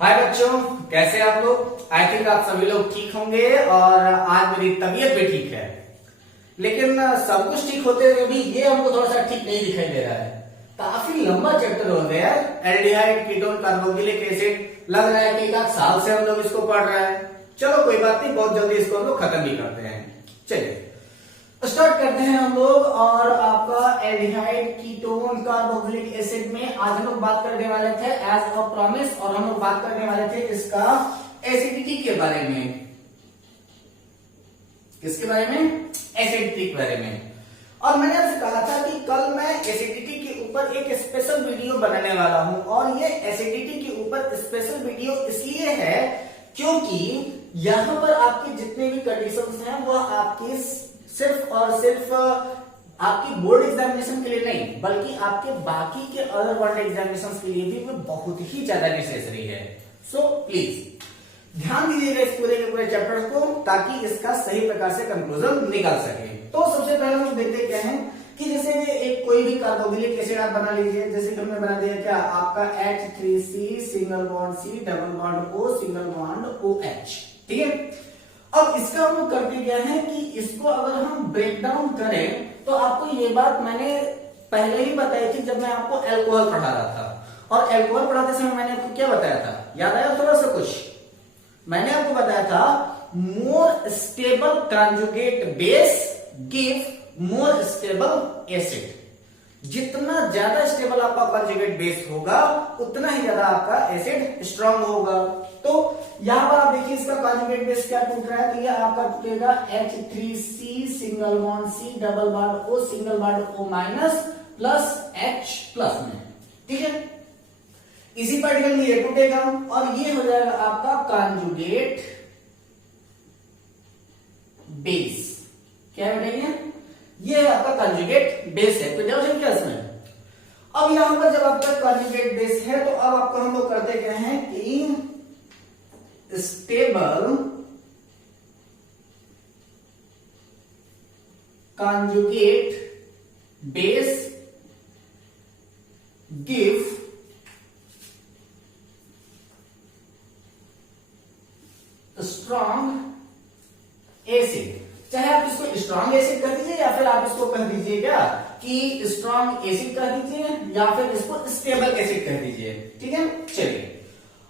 हाय बच्चों, कैसे आप लोग। आई थिंक आप सभी लोग ठीक होंगे और आज मेरी तबीयत भी ठीक है। लेकिन सब कुछ ठीक होते हुए भी ये हमको थोड़ा सा ठीक नहीं दिखाई दे रहा है। काफी लंबा चैप्टर हो गया है। Aldehyde, ketone, carboxylic acid. लग रहा है कि 1 साल से हम लोग इसको पढ़ रहे हैं। चलो कोई बात नहीं, बहुत जल्दी इसको हम लोग खत्म भी करते हैं। चलिए स्टार्ट करते हैं हम लोग। और आपका एल्डिहाइड, कीटोन, कार्बोक्सिलिक एसिड में आज हम लोग बात करने वाले थे एज अ प्रॉमिस, और हम लोग बात करने वाले थे इसका एसिडिटी के बारे में। किसके बारे में? एसिडिटी के बारे में। और मैंने आपसे कहा था कि कल मैं एसिडिटी के ऊपर एक स्पेशल वीडियो बनाने वाला हूं। और ये एसिडिटी के ऊपर स्पेशल वीडियो इसलिए है क्योंकि यहां पर आपके जितने भी कंडीशंस हैं वो आपकी सिर्फ और सिर्फ आपकी बोर्ड एग्जामिनेशन के लिए नहीं, बल्कि आपके बाकी के अदर वर्ल्ड एग्जामिनेशन के लिए भी वो बहुत ही ज्यादा नेसेसरी है। सो प्लीज ध्यान दीजिएगा इस पूरे के पूरे चैप्टर को, ताकि इसका सही प्रकार से कंक्लूजन निकल सके। तो सबसे पहले हम देखते क्या है कि जैसे एक कोई भी कार्बोक्सिलिक एसिड आप बना लीजिए। जैसे कि हमने बना दिया क्या, आपका H3C single bond C double bond O single bond OH। ठीक है। अब इसका हम लोग करते क्या है कि इसको अगर हम ब्रेक डाउन करें तो आपको ये बात मैंने पहले ही बताई थी जब मैं आपको अल्कोहल पढ़ा रहा था। और अल्कोहल पढ़ाते समय मैंने आपको क्या बताया था, याद आया थोड़ा सा कुछ? मैंने आपको बताया था more stable conjugate base give more stable acid. जितना ज्यादा स्टेबल आपका कॉन्जुगेट बेस होगा उतना ही ज्यादा आपका एसिड स्ट्रांग होगा। तो यहां पर आप देखिए इसका कॉन्जुगेट बेस क्या टूट रहा है, तो ये आपका टूटेगा H3C single bond C double bond O single bond O minus plus H plus में। ठीक है। इसी पार्टिकल में ये टूटेगा और ये हो जाएगा आपका कॉन्जुगेट बेस। क्या है बेटा? ये आपका कॉन्जुगेट बेस है। तो डाउट है क्या इसमें? अब यहां पर जब आपका कॉन्जुगेट बेस है तो अब आपको हम लोग करते क्या है कि stable conjugate base give strong acid. चाहे आप इसको स्ट्रॉन्ग एसिड कह दीजिए या फिर आप इसको कह दीजिए क्या कि स्ट्रॉन्ग एसिड कह दीजिए या फिर इसको स्टेबल एसिड कह दीजिए। ठीक है। चलिए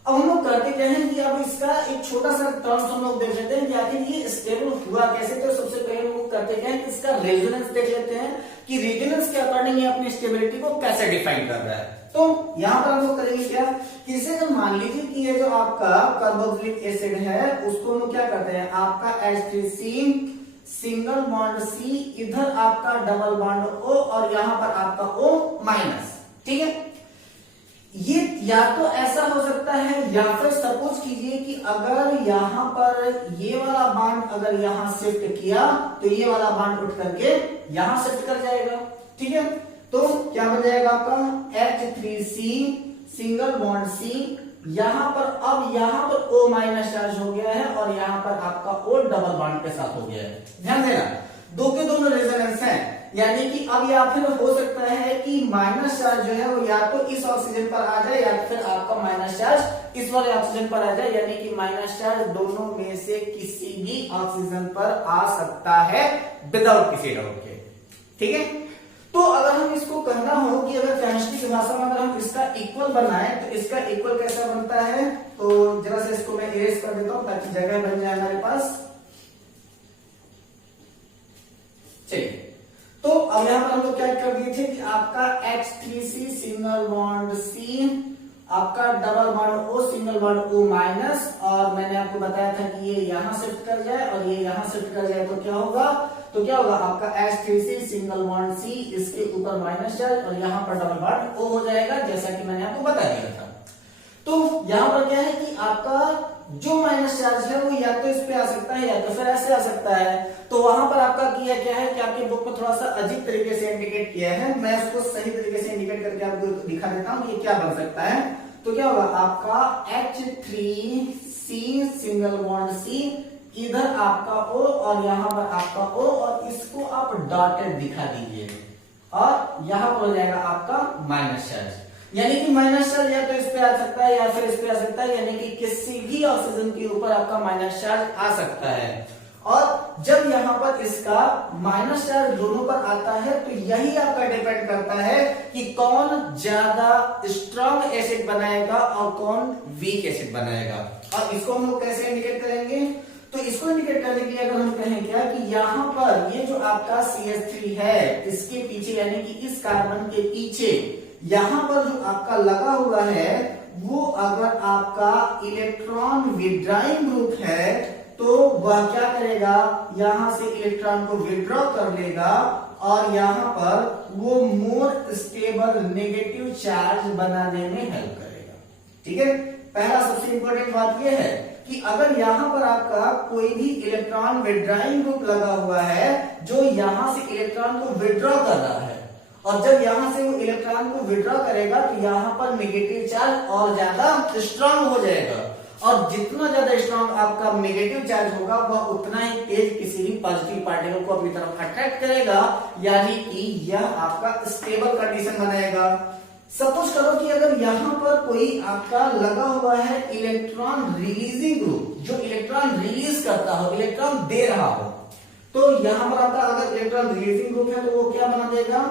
अब हम लोग करते क्या है कि अब इसका एक छोटा सा टर्म्स हम लोग देख लेते हैं कि आखिर ये स्टेबल हुआ कैसे। तो सबसे पहले हम लोग करते क्या है कि इसका रेजोनेंस देख लेते हैं कि रेजोनेंस के अकॉर्डिंग ये अपनी स्टेबिलिटी को कैसे डिफाइन कर रहा है। तो यहां पर हम लोग करेंगे क्या कि इसे अगर मान लीजिए कि ये जो आपका कार्बोक्सिलिक एसिड है उसको हम लोग क्या करते हैं, आपका H3C सिंगल बॉन्ड C, इधर आपका डबल बॉन्ड O और यहां पर आपका O माइनस। ठीक है। ये या तो ऐसा हो सकता है या फिर सपोज कीजिए कि अगर यहां पर ये वाला बॉन्ड अगर यहां शिफ्ट किया तो ये वाला बॉन्ड उठ करके यहां शिफ्ट कर जाएगा। ठीक है। तो क्या बन जाएगा आपका H3C सिंगल बॉन्ड C, यहां पर अब यहां पर O माइनस चार्ज हो गया है और यहां पर आपका O डबल बॉन्ड के साथ हो गया है। ध्यान देना, दो के दोनों रेजोनेंस हैं, यानी कि अब या फिर हो सकता है कि माइनस चार्ज जो है वो या तो इस ऑक्सीजन पर आ जाए या फिर आपका माइनस चार्ज इस वाले ऑक्सीजन पर आ जाए, यानी कि माइनस चार्ज दोनों में से किसी भी ऑक्सीजन पर आ सकता है विदाउट किसी डाउट के। ठीक है। तो अगर हम इसको कहना हो कि अगर केमिस्ट्री की भाषा में अगर हम इसका इक्वल बनाए तो इसका इक्वल कैसा बनता है, तो जरा से इसको मैं इरेज कर देता हूं ताकि जगह बन जाए हमारे पास। चलिए तो अब यहां पर हम लोग क्या कर दिए थे कि आपका H3C सिंगल बॉन्ड C, आपका double bond O single bond O minus, और मैंने आपको बताया था कि ये यहां शिफ्ट कर जाए और ये यहां शिफ्ट कर जाए तो क्या होगा, आपका H3C सिंगल बॉन्ड C, इसके ऊपर माइनस चार्ज और यहां पर डबल बॉन्ड O हो जाएगा, जैसा कि मैंने आपको बता दिया था। तो यहां पर क्या है कि आपका जो माइनस चार्ज है वो या तो इस पे आ सकता है या तो फिर ऐसे आ सकता है। तो वहां पर आपका किया क्या है कि आपके बुक में थोड़ा सा अजीब तरीके से इंडिकेट किया है, मैं उसको सही तरीके से इंडिकेट करके आपको दिखा देता हूं कि ये क्या बन सकता है। तो क्या होगा, आपका H3C सिंगल बॉन्ड C, इधर आपका O और यहां पर आपका O, और इसको आप डॉटेड दिखा दीजिए और यहां पर हो जाएगा आपका माइनस चार्ज। यानी कि माइनस चार्ज या तो इस पे आ सकता है या फिर इस पे आ सकता है, यानी कि किसी भी ऑक्सीजन के ऊपर आपका माइनस चार्ज आ सकता है। और जब यहाँ पर इसका माइनस चार्ज दोनों पर आता है तो यही आपका डिपेंड करता है कि कौन ज्यादा स्ट्रॉन्ग एसिड बनाएगा और कौन वीक एसिड बनाएगा। और इसको हम लोग कैसे इंडिकेट करेंगे? तो इसको इंडिकेट करने के लिए अगर हम कहें क्या कि यहाँ पर ये जो आपका CH3 है इसके पीछे यानी कि इस कार्बन के पीछे यहाँ पर जो आपका लगा हुआ है वो अगर आपका इलेक्ट्रॉन विड्रॉइंग ग्रुप है तो वह क्या करेगा, यहां से इलेक्ट्रॉन को विड्रॉ कर लेगा और यहां पर वो मोर स्टेबल नेगेटिव चार्ज बनाने में हेल्प करेगा। ठीक है, पहला सबसे इंपॉर्टेंट बात यह है कि अगर यहां पर आपका कोई भी इलेक्ट्रॉन विड्रॉइंग ग्रुप लगा हुआ है जो यहां से इलेक्ट्रॉन को विड्रॉ कर रहा है और जब यहां से वो इलेक्ट्रॉन को विड्रॉ करेगा तो यहां पर नेगेटिव चार्ज और ज्यादा स्ट्रांग हो जाएगा और जितना ज्यादा स्ट्रांग आपका नेगेटिव चार्ज होगा वह उतना ही तेज किसी भी पॉजिटिव पार्टिकल को अपनी तरफ अट्रैक्ट करेगा, यानी कि यह आपका स्टेबल कंडीशन बनाएगा। सपोज करो कि अगर यहां पर कोई आपका लगा हुआ है इलेक्ट्रॉन रिलीजिंग ग्रुप जो इलेक्ट्रॉन रिलीज करता हो, इलेक्ट्रॉन दे रहा हो, तो यहां पर आपका अगर इलेक्ट्रॉन रिलीजिंग ग्रुप है तो वो क्या बना देगा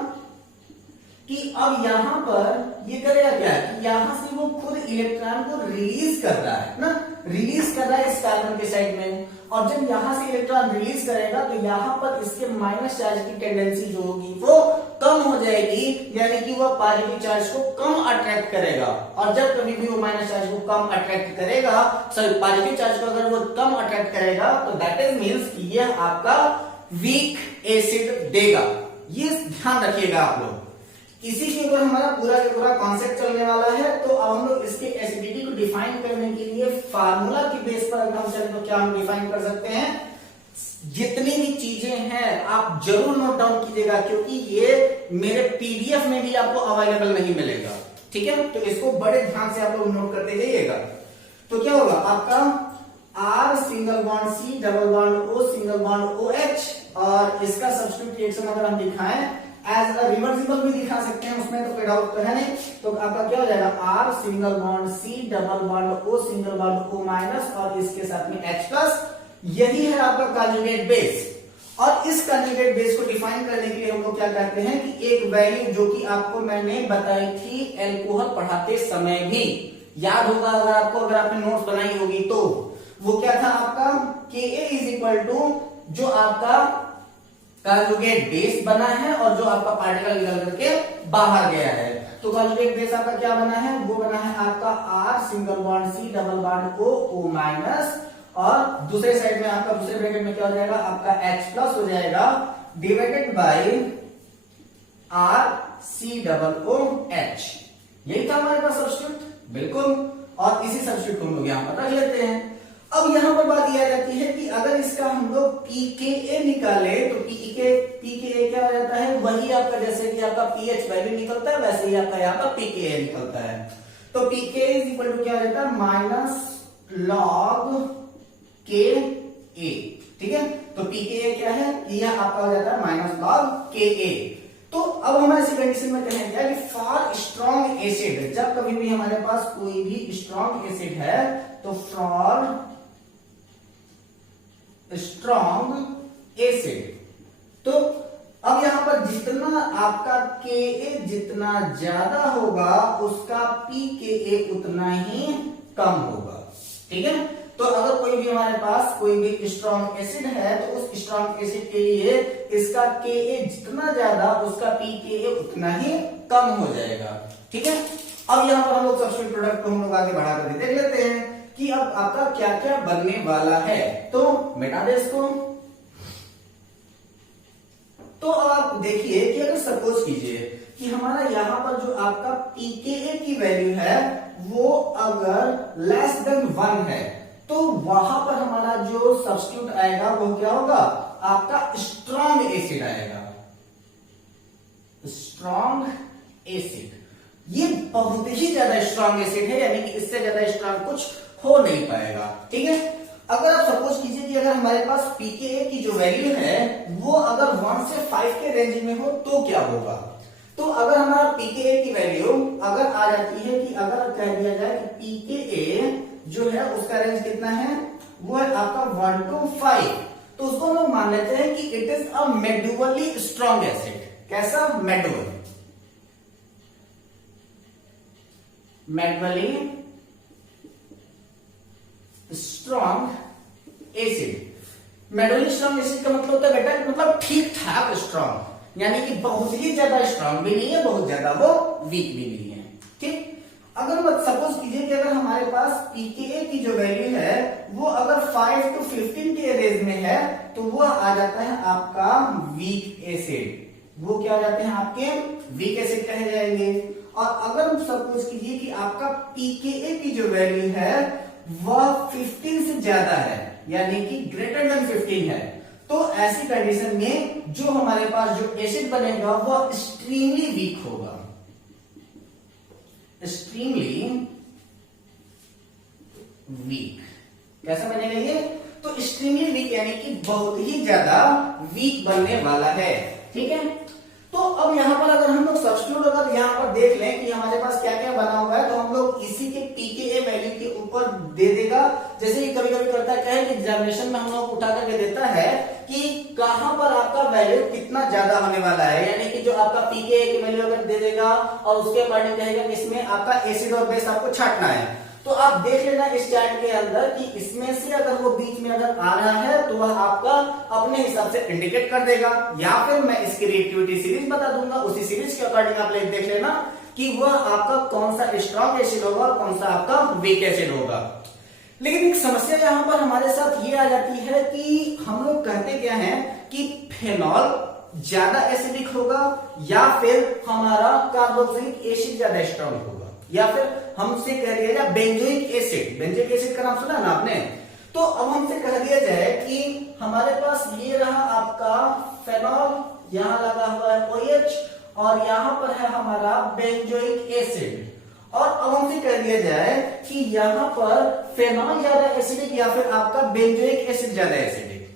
कि अब यहां पर ये करेगा क्या कि यहां से वो खुद इलेक्ट्रॉन को रिलीज कर रहा है ना, रिलीज कर रहा है इस कार्बन के साइड में। और जब यहां से इलेक्ट्रॉन रिलीज करेगा तो यहां पर इसके माइनस चार्ज की टेंडेंसी जो होगी वो कम हो जाएगी, यानी कि वह पॉजिटिव चार्ज को कम अट्रैक्ट करेगा। और जब कभी भी वो माइनस चार्ज को कम अट्रैक्ट करेगा, सॉरी पॉजिटिव चार्ज को अगर वो कम अट्रैक्ट करेगा तो दैट इज मीन्स कि यह आपका वीक एसिड देगा। ये ध्यान रखिएगा आप लोग। इसी के ऊपर हमारा पूरा का पूरा कॉन्सेप्ट चलने वाला है। तो अब हम लोग इसके एसिडिटी को डिफाइन करने के लिए फार्मूला की बेस पर अगर हम चले तो क्या हम डिफाइन कर सकते हैं? जितनी भी चीजें हैं आप जरूर नोट डाउन कीजिएगा क्योंकि ये मेरे पीडीएफ में भी आपको अवेलेबल नहीं मिलेगा। ठीक है, तो इसको बड़े ध्यान से आप लोग नोट करते जाइएगा। तो क्या होगा आपका R single bond C double bond O single bond OH और इसका सब्स्टिट्यूट रिएक्शन अगर हम दिखाएं एज अ रिवर्सिबल भी दिखा सकते हैं, उसमें तो कोई डाउट तो है नहीं। तो आपका क्या हो जाएगा R single bond C double bond O single bond O minus और इसके साथ में H प्लस। यही है आपका कॉन्जुगेट बेस। और इस कॉन्जुगेट बेस को डिफाइन करने के लिए हम लोग क्या कहते हैं कि एक वैल्यू जो कि आपको मैंने बताई थी एल्कोहल पढ़ाते समय भी याद होगा अगर आपको, अगर आपने नोट्स बनाई होगी तो वो क्या था आपका Ka इज इक्वल टू जो आपका कॉन्जुगेट बेस बना है और जो आपका पार्टिकल निकल करके बाहर गया है। तो कॉन्जुगेट बेस आपका क्या बना है? वो बना है आपका R single bond C double bond O minus और दूसरे साइड में आपका दूसरे ब्रैकेट में क्या हो जाएगा आपका H प्लस हो जाएगा divided by R C double O H। यही था हमारे पास सब्स्टिट्यूट, बिल्कुल। और इसी सब्स्टिट्यूट को हम लोग यहां पर रख लेते हैं। अब यहां पर बात यह आ जाती है कि अगर इसका हम लोग pKa निकाले तो pKa क्या हो जाता है? वही आपका जैसे कि आपका pH वैल्यू निकलता है वैसे ही आपका यहाँ पर pKa निकलता है। तो pKa इज इक्वल टू क्या हो जाता है? Minus log Ka। ठीक है, तो pKa क्या है? यह आपका हो जाता है माइनस लॉग Ka। तो अब हम ऐसी कंडीशन में कहें क्या कि फॉर स्ट्रॉन्ग एसिड, जब कभी भी हमारे पास कोई भी स्ट्रॉन्ग एसिड है तो फॉर स्ट्रॉन्ग एसिड, तो अब यहां पर जितना आपका Ka जितना ज्यादा होगा उसका pKa उतना ही कम होगा। ठीक है, तो अगर कोई भी हमारे पास कोई भी स्ट्रॉन्ग एसिड है तो उस स्ट्रॉन्ग एसिड के लिए इसका Ka जितना ज्यादा उसका pKa उतना ही कम हो जाएगा। ठीक है, अब यहां पर हम लोग सब्स्टिट्यूट प्रोडक्ट को हम लोग आगे बढ़ा कर देख लेते हैं कि अब आपका क्या क्या बनने वाला है। तो मिटा दे इसको। तो आप देखिए कि अगर सपोज कीजिए कि हमारा यहां पर जो आपका pKa की वैल्यू है वो अगर लेस देन 1 है तो वहां पर हमारा जो सब्स्टिट्यूट आएगा वो क्या होगा? आपका स्ट्रॉन्ग एसिड आएगा। स्ट्रॉन्ग एसिड ये बहुत ही ज्यादा स्ट्रॉन्ग एसिड है, यानी कि इससे ज्यादा स्ट्रॉन्ग कुछ हो नहीं पाएगा। ठीक है, अगर आप सपोज कीजिए कि अगर हमारे पास pKa की जो वैल्यू है वो अगर 1 से 5 के रेंज में हो तो क्या होगा? तो अगर हमारा pKa की वैल्यू अगर आ जाती है कि अगर कह दिया जाए कि pKa जो है उसका रेंज कितना है, वो है आपका 1 to 5, तो उसको हम लोग मान लेते हैं कि it is a moderately strong acid. कैसा? Moderately strong acid. Moderately strong acid का मतलब होता है बेटा मतलब ठीक ठाक स्ट्रॉन्ग, यानी कि बहुत ही ज्यादा स्ट्रॉन्ग भी नहीं है, बहुत ज्यादा वो वीक भी नहीं है। ठीक, अगर सपोज कीजिए कि अगर हमारे पास pKa की जो वैल्यू है वो अगर 5 to 15 के रेंज में है तो वो आ जाता है आपका वीक एसिड। वो क्या आ जाते हैं आपके वीक एसिड कहे जाएंगे। और अगर सपोज कीजिए कि आपका pKa की जो वैल्यू है वह 15 से ज्यादा है, यानी कि ग्रेटर देन 15 है, तो ऐसी कंडीशन में जो हमारे पास जो एसिड बनेगा वह एक्सट्रीमली वीक होगा। एक्सट्रीमली वीक कैसा बनेगा ये? तो एक्सट्रीमली वीक यानी कि बहुत ही ज्यादा वीक बनने वाला है। ठीक है, तो अब यहां पर अगर हम लोग सब्स्टिट्यूट अगर यहां पर देख लें कि हमारे पास क्या क्या बना हुआ है, तो हम लोग इसी के pKa वैल्यू के ऊपर दे देगा। जैसे कि कभी कभी करता क्या है कि एग्जामिनेशन में हम लोग उठा करके देता है कि कहां पर आपका वैल्यू कितना ज्यादा होने वाला है, यानी कि जो आपका pKa की वैल्यू अगर दे देगा और उसके अकॉर्डिंग कहेगा कि इसमें आपका एसिड और बेस आपको छांटना है, तो आप देख लेना इस चार्ट के अंदर कि इसमें से अगर वो बीच में अगर आ रहा है तो वह आपका अपने हिसाब से इंडिकेट कर देगा, या फिर मैं इसकी रिएक्टिविटी सीरीज बता दूंगा, उसी सीरीज के अकॉर्डिंग आप देख लेना कि वह आपका कौन सा स्ट्रॉन्ग एसिड होगा और कौन सा आपका वीक एसिड होगा। लेकिन एक समस्या यहां पर हमारे साथ ये आ जाती है कि हम लोग कहते क्या है कि फेनॉल ज्यादा एसिडिक होगा या फिर हमारा कार्बोक्सिलिक एसिड ज्यादा स्ट्रॉन्ग होगा, या फिर हमसे कह दिया जाए बेंजोइक एसिड। बेंजोइक एसिड का नाम सुना ना आपने? तो अब हमसे कह दिया जाए कि हमारे पास ये रहा आपका फेनॉल, यहां लगा हुआ है OH और यहां पर है हमारा बेंजोइक एसिड, और अब हमसे कह दिया जाए कि यहां पर फेनॉल ज्यादा एसिडिक या फिर आपका बेंजोइक एसिड ज्यादा एसिडिक,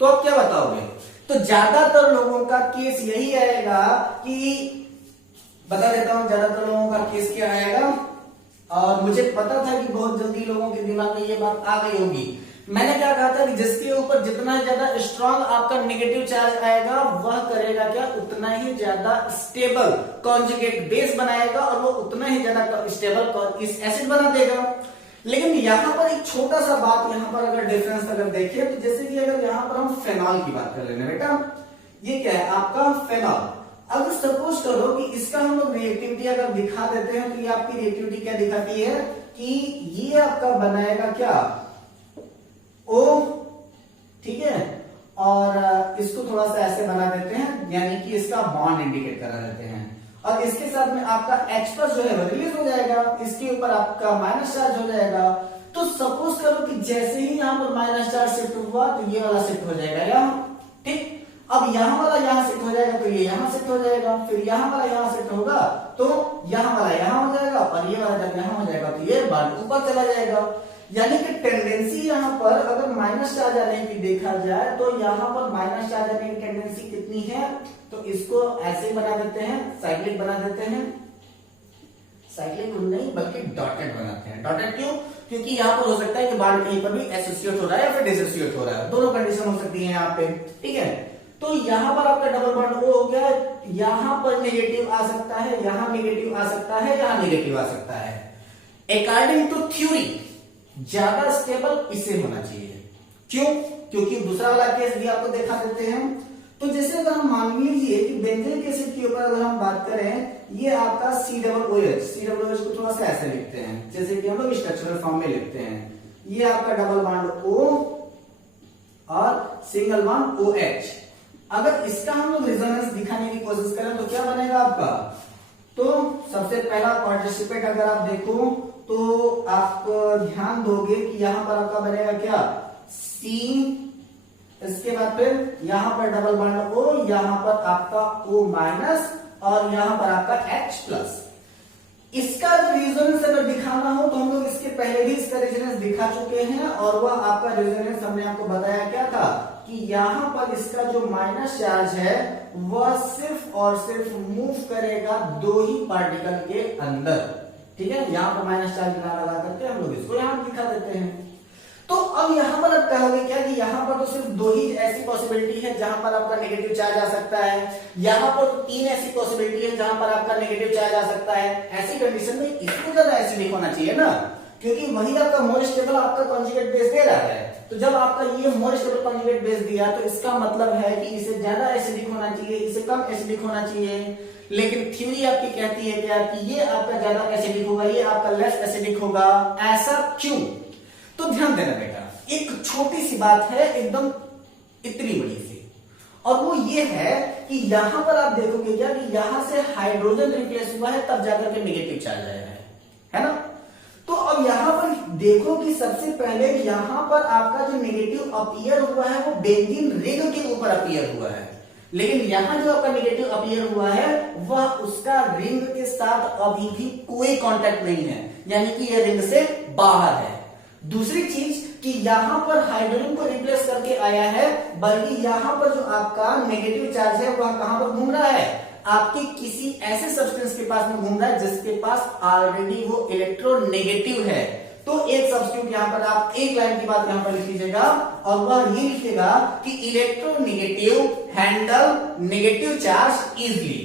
तो आप क्या बताओगे? तो ज्यादातर लोगों का केस यही आएगा कि, बता देता हूं ज्यादातर लोगों का केस क्या आएगा, और मुझे पता था कि बहुत जल्दी लोगों के दिमाग में ये बात आ गई होगी। मैंने क्या कहा था कि जिसके ऊपर जितना ज्यादा स्ट्रॉन्ग आपका नेगेटिव चार्ज आएगा वह करेगा क्या, उतना ही ज्यादा स्टेबल कॉन्जुगेट बेस बनाएगा और वो उतना ही ज्यादा स्टेबल इस एसिड बना देगा। लेकिन यहां पर एक छोटा सा बात, यहां पर अगर डिफरेंस अगर देखें तो जैसे कि अगर यहां पर हम फेनॉल की बात कर लेना बेटा, ये क्या है आपका फेनॉल। अगर सपोज करो कि इसका हम लोग रिएक्टिविटी अगर दिखा देते हैं तो ये आपकी रिएक्टिविटी क्या दिखाती है कि ये आपका बनाएगा क्या O, ठीक है, और इसको थोड़ा सा ऐसे बना देते हैं, यानी कि इसका बॉन्ड इंडिकेट करा देते हैं, और इसके साथ में आपका H प्लस जो है रिलीज हो जाएगा, इसके ऊपर आपका माइनस चार्ज हो जाएगा। तो सपोज करो कि जैसे ही यहां पर माइनस चार्ज शिफ्ट हुआ तो ये वाला शिफ्ट हो जाएगा यहाँ, ठीक। अब यहाँ वाला यहाँ शिफ्ट हो जाएगा तो ये यहाँ शिफ्ट हो जाएगा, फिर यहाँ वाला यहाँ शिफ्ट होगा तो यहाँ वाला यहाँ हो जाएगा, और ये वाला जब यहाँ हो जाएगा तो ये बॉन्ड ऊपर चला जाएगा। यानी कि टेंडेंसी यहाँ पर अगर माइनस चार्ज आने की देखा जाए तो यहाँ पर माइनस चार्ज आने की टेंडेंसी कितनी है, तो इसको ऐसे बना देते हैं, साइक्लिक बना देते हैं। साइक्लिक नहीं बल्कि डॉटेड बनाते हैं। डॉटेड क्यों? क्योंकि यहाँ पर हो सकता है कि बॉन्ड कहीं पर भी एसोसिएट हो रहा है या फिर डिसोसिएट हो रहा है, दोनों कंडीशन हो सकती है यहाँ पे, ठीक है। तो यहाँ पर आपका डबल बॉन्ड O हो गया, यहाँ पर नेगेटिव आ सकता है, यहाँ नेगेटिव आ सकता है, यहाँ नेगेटिव आ सकता है। अकॉर्डिंग टू थ्योरी ज्यादा स्टेबल इसे होना चाहिए। क्यों? क्योंकि दूसरा वाला केस भी आपको देखा देते हैं। तो जैसे अगर हम मान लीजिए कि बेंजीन एसिड के ऊपर अगर हम बात करें, ये आपका COOH को थोड़ा सा ऐसे लिखते हैं जैसे कि हम लोग स्ट्रक्चरल फॉर्म में लिखते हैं। ये आपका डबल बॉन्ड O और सिंगल बॉन्ड OH। अगर इसका हम लोग रेजोनेंस दिखाने की कोशिश करें तो क्या बनेगा आपका? तो सबसे पहला पार्टिसिपेट अगर आप देखो तो आप ध्यान दोगे कि यहां पर आपका बनेगा क्या C, इसके बाद फिर यहां पर डबल बॉन्ड O, यहां पर आपका O माइनस और यहां पर आपका H प्लस। इसका रेजोनेंस अगर दिखाना हो तो हम लोग इसके पहले भी इसका रेजोनेंस दिखा चुके हैं, और वह आपका रेजोनेंस हमने आपको बताया क्या था कि यहां पर इसका जो माइनस चार्ज है वह सिर्फ और सिर्फ मूव करेगा दो ही पार्टिकल के अंदर। ठीक है, यहां पर माइनस चार्ज लगा करके हम लोग इसको यहां दिखा देते हैं। तो अब यहां पर आप कहोगे क्या कि यहां पर तो सिर्फ दो ही ऐसी पॉसिबिलिटी है जहां पर आपका नेगेटिव चार्ज आ सकता है, यहां पर तो तीन ऐसी पॉसिबिलिटी है जहां पर आपका नेगेटिव चार्ज आ सकता है। ऐसी कंडीशन में इसको ज्यादा एसिडिक होना चाहिए ना, क्योंकि वही आपका मोर स्टेबल आपका कॉन्जुगेट बेस दे रहा है। तो जब आपका ये मोर स्टेबल कॉन्जुगेट बेस दिया तो इसका मतलब है कि इसे ज्यादा एसिडिक होना चाहिए, इसे कम एसिडिक होना चाहिए। लेकिन थ्योरी आपकी कहती है क्या कि ये आपका ज्यादा एसिडिक होगा, ये आपका लेस एसिडिक होगा। ऐसा क्यों? तो ध्यान देना बेटा, एक छोटी सी बात है एकदम इतनी बड़ी सी, और वो ये है कि यहां पर आप देखोगे क्या कि यहां से हाइड्रोजन रिप्लेस हुआ है तब जाकर के नेगेटिव चार्ज आया है ना। तो अब यहां पर देखो कि सबसे पहले यहां पर आपका जो नेगेटिव अपीयर हुआ है वो बेंजीन रिंग के ऊपर अपीयर हुआ है, लेकिन यहां जो आपका नेगेटिव अपीयर हुआ है वह उसका रिंग के साथ अभी भी कोई कांटेक्ट नहीं है, यानी कि यह रिंग से बाहर है। दूसरी चीज कि यहां पर हाइड्रोजन को रिप्लेस करके आया है, बल्कि यहां पर जो आपका नेगेटिव चार्ज है वह कहां पर घूम रहा है, आपके किसी ऐसे सब्सटेंस के पास में घूम रहा है जिसके पास ऑलरेडी वो इलेक्ट्रोनेगेटिव है। तो एक सब्स्टिट्यूट यहां पर आप एक लाइन की बात यहां पर लिख लीजिएगा, और वह ये लिखेगा कि electronegative handle negative charge easily.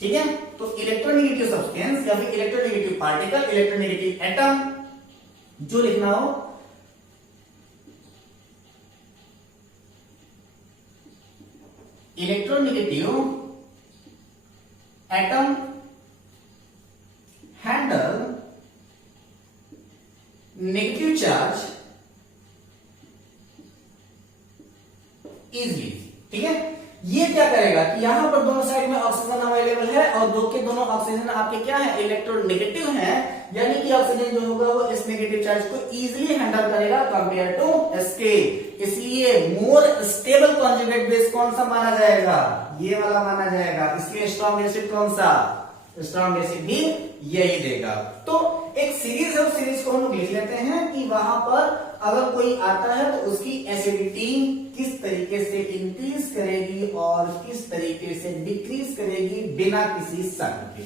ठीक है, तो इलेक्ट्रोनेगेटिव सब्सटेंस या फिर इलेक्ट्रोनेगेटिव पार्टिकल, इलेक्ट्रोनेगेटिव एटम जो लिखना हो, electronegative atom handle negative charge easily. ठीक है, ये क्या करेगा कि यहां पर दोनों साइड में ऑक्सीजन अवेलेबल है और दो के दोनों ऑक्सीजन आपके क्या है, इलेक्ट्रोनेगेटिव हैं, यानी कि ऑक्सीजन जो होगा वो इस नेगेटिव चार्ज को इजीली हैंडल करेगा कंपेयर टू इसके। इसलिए मोर स्टेबल कॉन्जुगेट बेस कौन सा माना जाएगा, ये वाला माना जाएगा। इसलिए स्ट्रॉन्ग एसिड कौन सा, स्ट्रॉन्ग एसिड भी यही देगा। तो एक सीरीज है, उस सीरीज को हम लोग लिख लेते हैं कि वहां पर अगर कोई आता है तो उसकी एसिडिटी किस तरीके से इंक्रीज करेगी और किस तरीके से डिक्रीज करेगी बिना किसी शक के।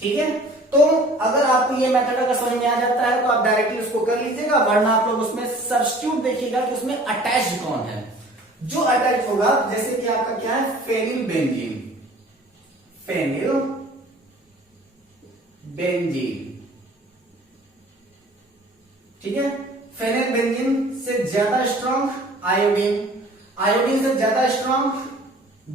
ठीक है, तो अगर आपको ये मेथड अगर समझ में आ जाता है तो आप डायरेक्टली उसको कर लीजिएगा, वरना आप लोग उसमें सब्स्टिट्यूट देखिएगा कि उसमें अटैच्ड कौन है। जो अटैच होगा, जैसे कि आपका क्या है, फेनिल बेंजीन, फेनिल बेंजीन। ठीक है, फेनिल बेंजीन से ज्यादा स्ट्रॉन्ग आयोडीन, आयोडीन से ज्यादा स्ट्रॉन्ग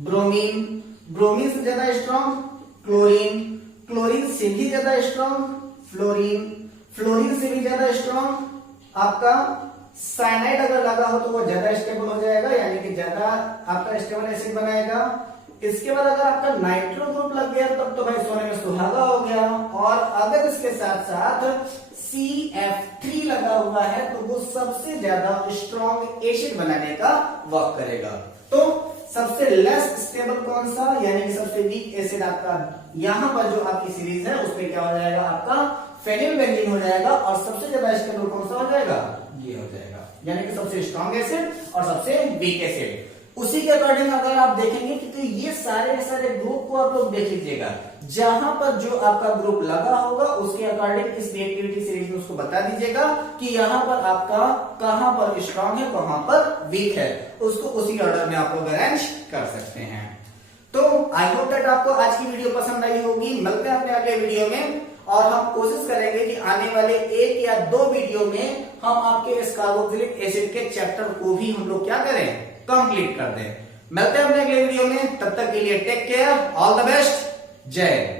ब्रोमीन, ब्रोमीन से ज्यादा स्ट्रॉन्ग क्लोरीन, क्लोरीन से भी ज्यादा स्ट्रॉन्ग फ्लोरीन, फ्लोरीन से भी ज्यादा स्ट्रॉन्ग आपका साइनाइड अगर लगा हो तो वो ज्यादा स्टेबल हो जाएगा, यानी कि ज्यादा आपका स्टेबल एसिड बनाएगा। इसके बाद अगर आपका नाइट्रो ग्रुप लग गया तब तो भाई सोने में सुहागा हो गया, और अगर इसके साथ साथ CF3 लगा हुआ है तो वो सबसे ज्यादा स्ट्रॉन्ग एसिड बनाने का वर्क करेगा। तो सबसे लेस स्टेबल कौन सा, यानी कि सबसे वीक एसिड आपका यहां पर जो आपकी सीरीज है उसमें क्या हो जाएगा, आपका फेनिल बेंजीन हो जाएगा, और सबसे ज्यादा स्टेबल कौन सा हो जाएगा, ये हो जाएगा, यानी कि सबसे स्ट्रॉन्ग एसिड और सबसे वीक एसिड। उसी के अकॉर्डिंग अगर आप देखेंगे कि तो ये सारे ग्रुप को आप लोग देख लीजिएगा, जहां पर जो आपका ग्रुप लगा होगा उसके अकॉर्डिंग इस रिएक्टिविटी सीरीज में उसको बता दीजिएगा कि यहां पर आपका कहां पर स्ट्रॉन्ग है कहां पर वीक है, उसको उसी ऑर्डर में आप लोग अरेंज कर सकते हैं। तो आई होप दैट आपको आज की वीडियो पसंद आई होगी। मिलते हैं अपने अगले वीडियो में, और हम कोशिश करेंगे कि आने वाले 1 या 2 वीडियो में हम आपके इस कार्बोक्सिलिक एसिड के चैप्टर को भी हम लोग क्या करें, कंप्लीट कर दें। मिलते हैं अपने अगले वीडियो में, तब तक के लिए take care, all the best, जय।